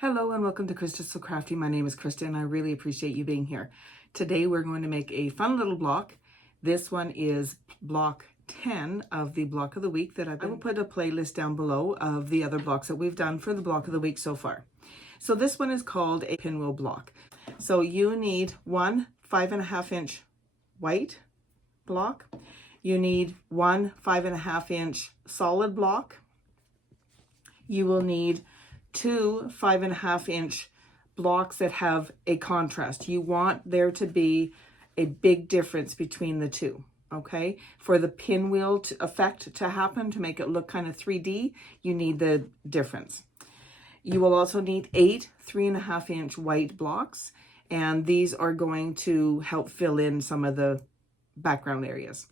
Hello and welcome to Krista's So Crafty. My name is Krista and I really appreciate you being here. Today we're going to make a fun little block. This one is block 10 of the block of the week that I will put a playlist down below of the other blocks that we've done for the block of the week so far. So this one is called a pinwheel block. So you need one 5.5 inch white block. You need one 5.5 inch solid block. You will need two 5.5 inch blocks that have a contrast. You want there to be a big difference between the two, okay? For the pinwheel effect to happen, to make it look kind of 3D, you need the difference. You will also need 8 3.5 inch white blocks, and these are going to help fill in some of the background areas.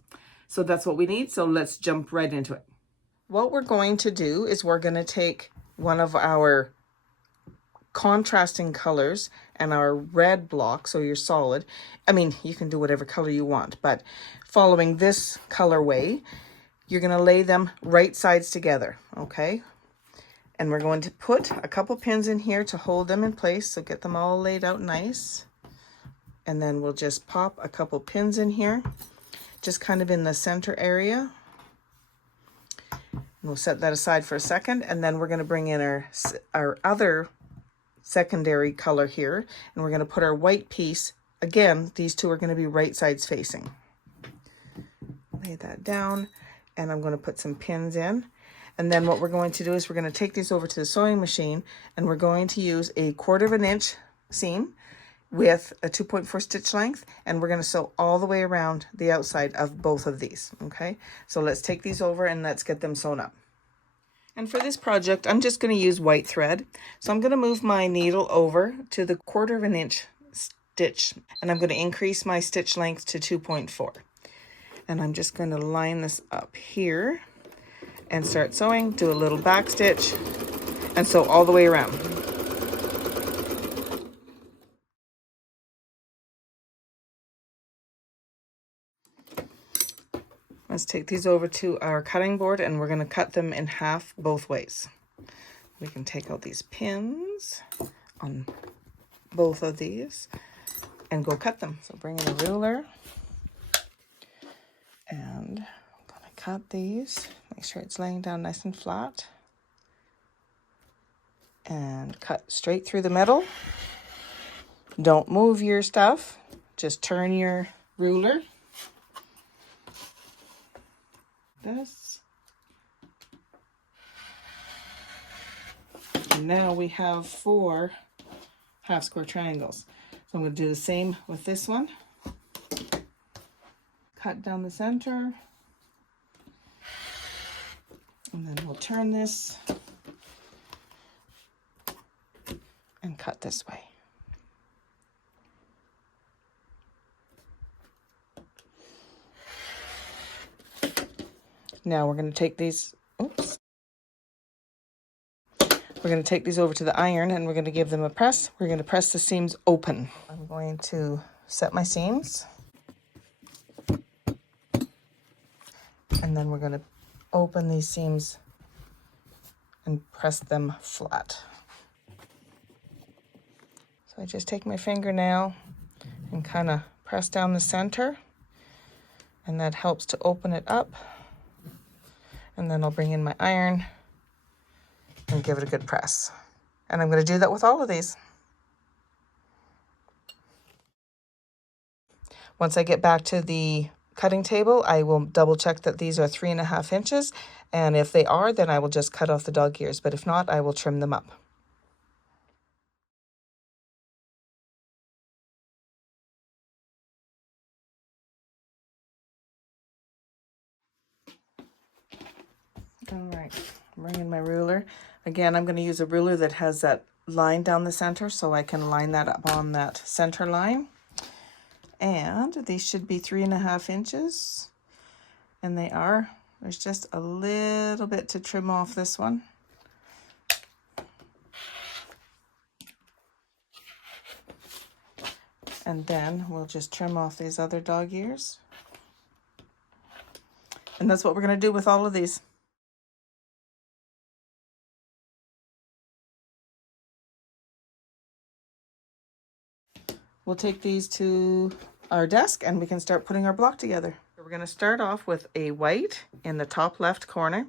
So that's what we need, so let's jump right into it. What we're going to do is we're going to take one of our contrasting colors and our red block, so your solid. I mean, you can do whatever color you want, but following this colorway, you're going to lay them right sides together, okay? And we're going to put a couple pins in here to hold them in place, so get them all laid out nice. And then we'll just pop a couple pins in here, just kind of in the center area. We'll set that aside for a second, and then we're going to bring in our other secondary color here, and we're going to put our white piece. Again, these two are going to be right sides facing. Lay that down, and I'm going to put some pins in. And then what we're going to do is we're going to take these over to the sewing machine, and we're going to use a 1/4 inch seam with a 2.4 stitch length, and we're going to sew all the way around the outside of both of these, okay? So let's take these over and let's get them sewn up. And for this project, I'm just going to use white thread. So I'm going to move my needle over to the 1/4 inch stitch, and I'm going to increase my stitch length to 2.4. And I'm just going to line this up here and start sewing, do a little back stitch, and sew all the way around. Let's take these over to our cutting board, and we're going to cut them in half both ways. We can take out these pins on both of these and go cut them. So bring in a ruler, and I'm going to cut these. Make sure it's laying down nice and flat. And cut straight through the middle. Don't move your stuff. Just turn your ruler. This. And now we have 4 half square triangles. So I'm going to do the same with this one. Cut down the center. And then we'll turn this and cut this way. Now we're going to take these, we're going to take these over to the iron, and we're going to give them a press. We're going to press the seams open. I'm going to set my seams. And then we're going to open these seams and press them flat. So I just take my fingernail and kind of press down the center, and that helps to open it up. And then I'll bring in my iron and give it a good press. And I'm going to do that with all of these. Once I get back to the cutting table, I will double check that these are 3.5 inches. And if they are, then I will just cut off the dog ears. But if not, I will trim them up. All right, bring in my ruler. Again, I'm going to use a ruler that has that line down the center, so I can line that up on that center line. And these should be 3.5 inches. And they are. There's just a little bit to trim off this one. And then we'll just trim off these other dog ears. And that's what we're going to do with all of these. we'll take these to our desk and we can start putting our block together. We're going to start off with a white in the top left corner.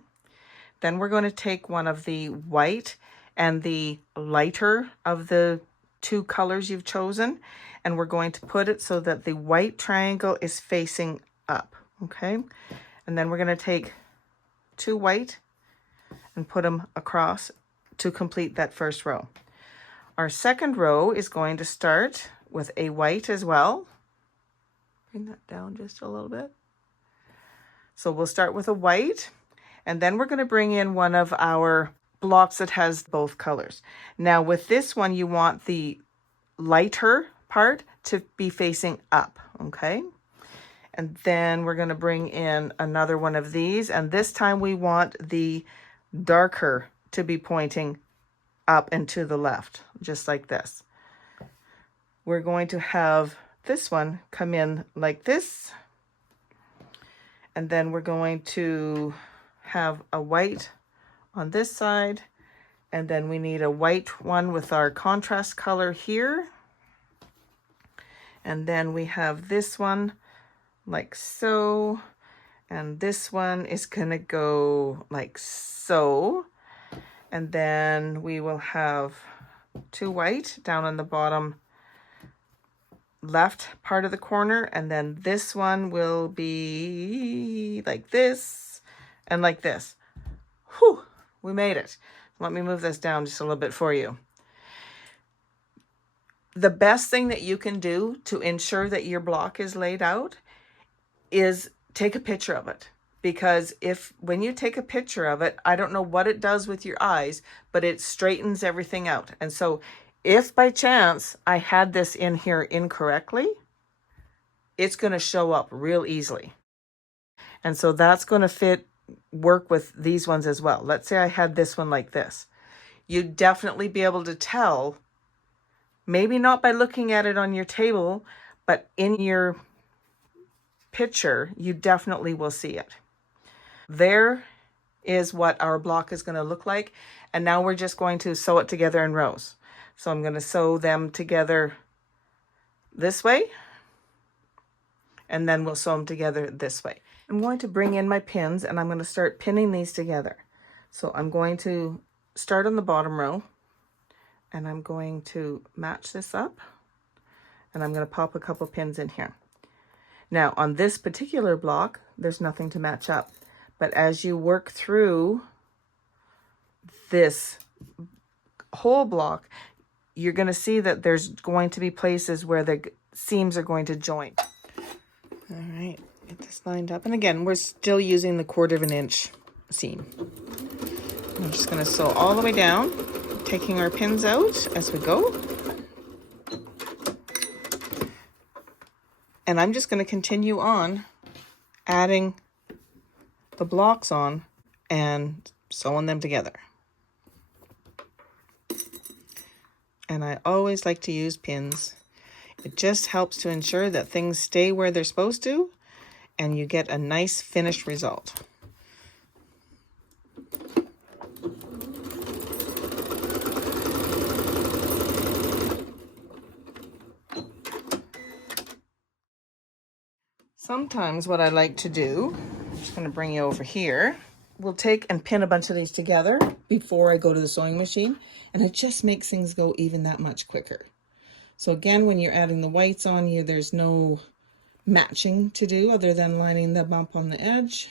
Then we're going to take one of the white and the lighter of the two colors you've chosen, and we're going to put it so that the white triangle is facing up, okay? And then we're going to take two white and put them across to complete that first row. Our second row is going to start with a white as well. Bring that down just a little bit. So we'll start with a white, and then we're going to bring in one of our blocks that has both colors. Now with this one, you want the lighter part to be facing up, okay? And then we're going to bring in another one of these, and this time we want the darker to be pointing up and to the left, just like this. We're going to have this one come in like this, and then we're going to have a white on this side, and then we need a white one with our contrast color here, and then we have this one like so, and this one is gonna go like so, and then we will have two white down on the bottom left part of the corner, and then this one will be like this and like this. Whew, we made it. Let me move this down just a little bit for you. The best thing that you can do to ensure that your block is laid out is take a picture of it. Because when you take a picture of it, I don't know what it does with your eyes, but it straightens everything out. And so if by chance I had this in here incorrectly, it's going to show up real easily. And so that's going to work with these ones as well. Let's say I had this one like this. You'd definitely be able to tell, maybe not by looking at it on your table, but in your picture, you definitely will see it. There is what our block is going to look like. And now we're just going to sew it together in rows. So I'm going to sew them together this way, and then we'll sew them together this way. I'm going to bring in my pins, and I'm going to start pinning these together. So I'm going to start on the bottom row, and I'm going to match this up, and I'm going to pop a couple pins in here. Now on this particular block, there's nothing to match up, but as you work through this whole block, you're going to see that there's going to be places where the seams are going to join. All right, get this lined up. And again, we're still using the 1/4 inch seam. I'm just going to sew all the way down, taking our pins out as we go. And I'm just going to continue on adding the blocks on and sewing them together. And I always like to use pins. It just helps to ensure that things stay where they're supposed to and you get a nice finished result. Sometimes what I like to do, I'm just going to bring you over here, we'll take and pin a bunch of these together before I go to the sewing machine, and it just makes things go even that much quicker. So again, when you're adding the whites on you, there's no matching to do other than lining them up on the edge.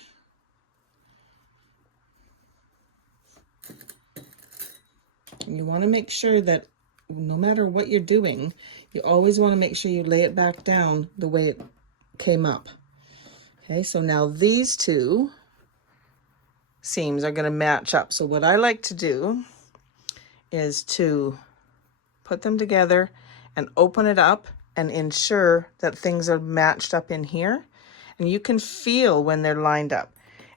And you want to make sure that no matter what you're doing, you always want to make sure you lay it back down the way it came up. Okay, so now these two seams are going to match up. So what I like to do is to put them together and open it up and ensure that things are matched up in here. And you can feel when they're lined up.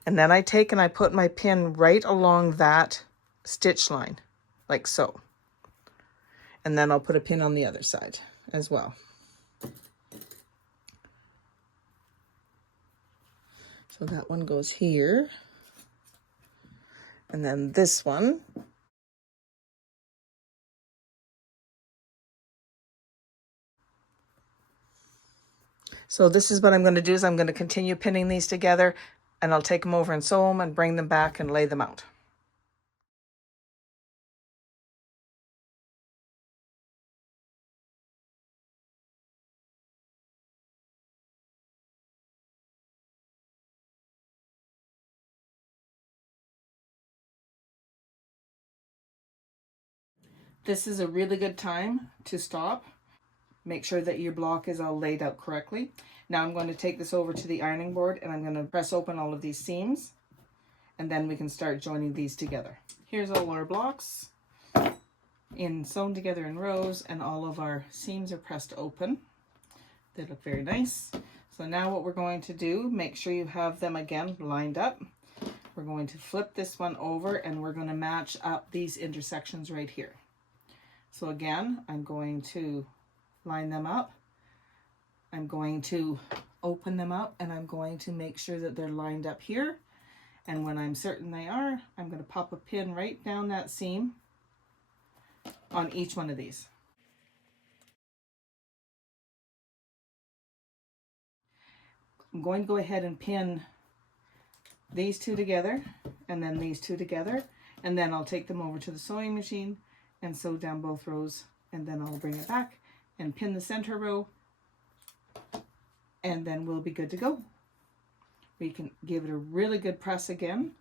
And then I take and I put my pin right along that stitch line, like so. And then I'll put a pin on the other side as well. So that one goes here. And then this one So this is what I'm going to do is I'm going to continue pinning these together, and I'll take them over and sew them and bring them back and lay them out. This is a really good time to stop. Make sure that your block is all laid out correctly. Now I'm going to take this over to the ironing board and I'm going to press open all of these seams, and then we can start joining these together. Here's all our blocks sewn together in rows, and all of our seams are pressed open. They look very nice. So now what we're going to do, make sure you have them again lined up. We're going to flip this one over and we're going to match up these intersections right here. So again, I'm going to line them up. I'm going to open them up and I'm going to make sure that they're lined up here. And when I'm certain they are, I'm going to pop a pin right down that seam on each one of these. I'm going to go ahead and pin these two together and then these two together, and then I'll take them over to the sewing machine and sew down both rows, and then I'll bring it back and pin the center row, and then we'll be good to go. We can give it a really good press again.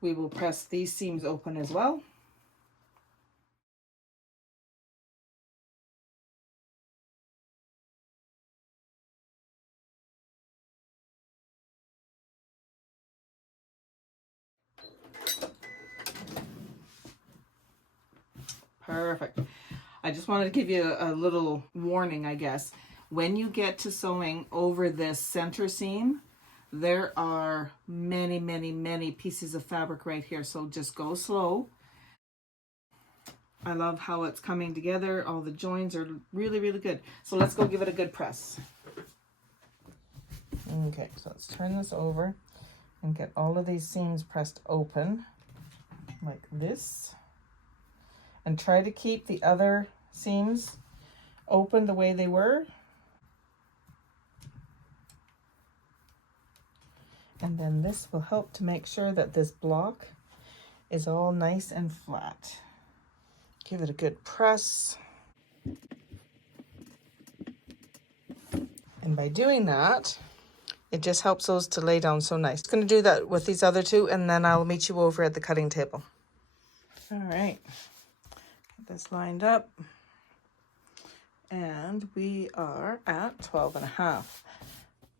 We will press these seams open as well. Perfect. I just wanted to give you a little warning, I guess. When you get to sewing over this center seam, there are many, many, many pieces of fabric right here. So just go slow. I love how it's coming together. All the joins are really, really good. So let's go give it a good press. Okay, so let's turn this over and get all of these seams pressed open like this. And try to keep the other seams open the way they were. And then this will help to make sure that this block is all nice and flat. Give it a good press. And by doing that, it just helps those to lay down so nice. I'm going to do that with these other two, and then I'll meet you over at the cutting table. All right. This lined up, and we are at 12.5.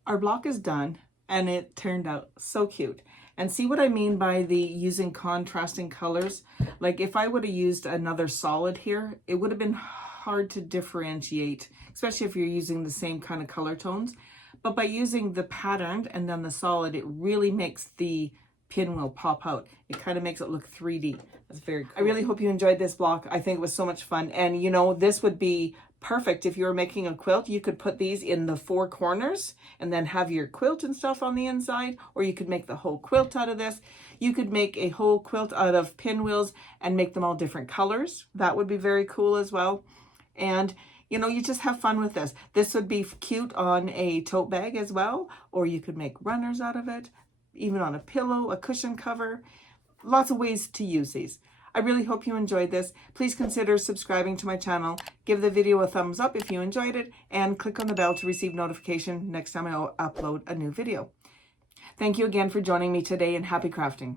Our block is done, and it turned out so cute. And see what I mean by the using contrasting colors? Like if I would have used another solid here, it would have been hard to differentiate, especially if you're using the same kind of color tones. But by using the patterned and then the solid, it really makes the pinwheel pop out. It kind of makes it look 3D. That's very cool. I really hope you enjoyed this block. I think it was so much fun. And you know, this would be perfect if you were making a quilt. You could put these in the 4 corners and then have your quilt and stuff on the inside, or you could make the whole quilt out of this. You could make a whole quilt out of pinwheels and make them all different colors. That would be very cool as well. And you know, you just have fun with this. This would be cute on a tote bag as well, or you could make runners out of it, even on a pillow, a cushion cover. Lots of ways to use these. I really hope you enjoyed this. Please consider subscribing to my channel. Give the video a thumbs up if you enjoyed it, and click on the bell to receive notification next time I upload a new video. Thank you again for joining me today, and happy crafting.